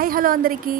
Hi hello అందరికీ.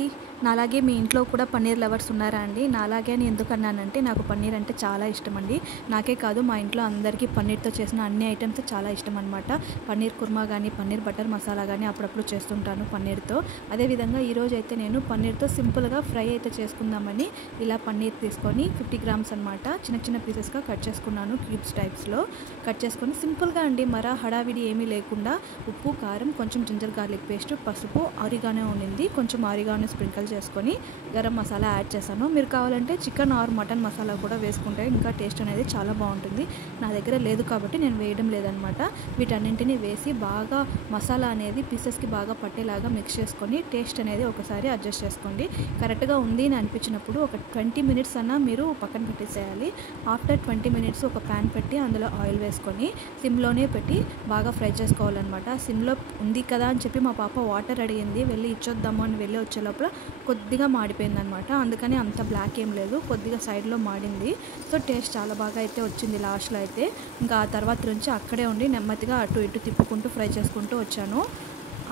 నాలాగే మీ ఇంట్లో కూడా పన్నీర్ లవర్స్ ఉన్నారా అండి? నాలాగే అని ఎందుకు అన్నానంటే నాకు పన్నీర్ అంటే చాలా ఇష్టం అండి. నాకే కాదు మా ఇంట్లో అందరికీ పన్నీర్తో చేసిన అన్ని ఐటమ్స్ చాలా ఇష్టం అనమాట. పన్నీర్ కుర్మా కానీ పన్నీర్ బటర్ మసాలా కానీ అప్పుడప్పుడు చేస్తుంటాను పన్నీర్తో. అదేవిధంగా ఈరోజు అయితే నేను పన్నీర్తో సింపుల్గా ఫ్రై అయితే చేసుకుందామని ఇలా పన్నీర్ తీసుకొని 50 గ్రామ్స్ అనమాట చిన్న చిన్న పీసెస్గా కట్ చేసుకున్నాను. క్యూబ్స్ టైప్స్లో కట్ చేసుకొని సింపుల్గా అండి, మరా హడావిడి ఏమీ లేకుండా ఉప్పు, కారం, కొంచెం జింజర్ గార్లిక్ పేస్ట్, పసుపు, ఆరిగానో ఉండింది, కొంచెం ఆరిగానో స్ప్రింకల్ చేసుకొని గరం మసాలా యాడ్ చేశాను. మీరు కావాలంటే చికెన్ ఆర్ మటన్ మసాలా కూడా వేసుకుంటే ఇంకా టేస్ట్ అనేది చాలా బాగుంటుంది. నా దగ్గర లేదు కాబట్టి నేను వేయడం లేదనమాట. వీటన్నింటినీ వేసి బాగా మసాలా అనేది పీసెస్కి బాగా పట్టేలాగా మిక్స్ చేసుకొని టేస్ట్ అనేది ఒకసారి అడ్జస్ట్ చేసుకోండి. కరెక్ట్గా ఉంది అని అనిపించినప్పుడు ఒక 20 మినిట్స్ అన్నా మీరు పక్కన పెట్టేసేయాలి. ఆఫ్టర్ 20 మినిట్స్ ఒక ప్యాన్ పెట్టి అందులో ఆయిల్ వేసుకొని సిమ్లోనే పెట్టి బాగా ఫ్రై చేసుకోవాలన్నమాట. సిమ్లో ఉంది కదా అని చెప్పి మా పాప వాటర్ అడిగింది, వెళ్ళి ఇచ్చొద్దాము అని వెళ్ళి వచ్చే లోపల కొద్దిగా మాడిపోయిందనమాట. అందుకని అంత బ్లాక్ ఏం లేదు, కొద్దిగా సైడ్లో మాడింది. సో టేస్ట్ చాలా బాగా అయితే వచ్చింది లాస్ట్లో అయితే. ఇంకా ఆ తర్వాత నుంచి అక్కడే ఉండి నెమ్మదిగా అటు ఇటు తిప్పుకుంటూ ఫ్రై చేసుకుంటూ వచ్చాను.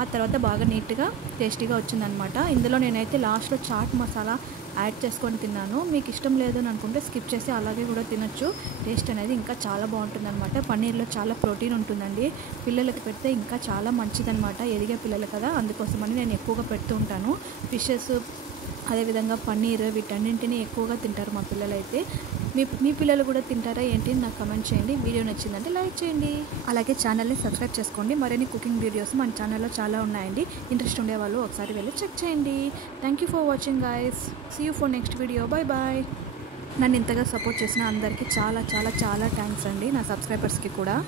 ఆ తర్వాత బాగా నీట్గా టేస్టీగా వచ్చిందనమాట. ఇందులో నేనైతే లాస్ట్లో చాట్ మసాలా యాడ్ చేసుకొని తిన్నాను. మీకు ఇష్టం లేదు అని అనుకుంటే స్కిప్ చేసి అలాగే కూడా తినొచ్చు. టేస్ట్ అనేది ఇంకా చాలా బాగుంటుందన్నమాట. పన్నీర్లో చాలా ప్రోటీన్ ఉంటుందండి. పిల్లలకి పెడితే ఇంకా చాలా మంచిదన్నమాట. ఎదిగే పిల్లలు కదా, అందుకోసమని నేను ఎక్కువగా పెడుతూ ఉంటాను. ఫిషెస్ అదేవిధంగా పన్నీర్ వీటన్నింటినీ ఎక్కువగా తింటారు మా పిల్లలైతే. మీ పిల్లలు కూడా తింటారా ఏంటి నాకు కమెంట్ చేయండి. వీడియో నచ్చిందంటే లైక్ చేయండి. అలాగే ఛానల్ని సబ్స్క్రైబ్ చేసుకోండి. మరిన్ని కుకింగ్ వీడియోస్ మన ఛానల్లో చాలా ఉన్నాయండి. ఇంట్రెస్ట్ ఉండేవాళ్ళు ఒకసారి వెళ్ళి చెక్ చేయండి. Thank you for watching guys. See you for next video. Bye bye. నన్ను ఇంతగా సపోర్ట్ చేసిన అందరికీ చాలా చాలా చాలా థ్యాంక్స్ అండి, నా సబ్స్క్రైబర్స్కి కూడా.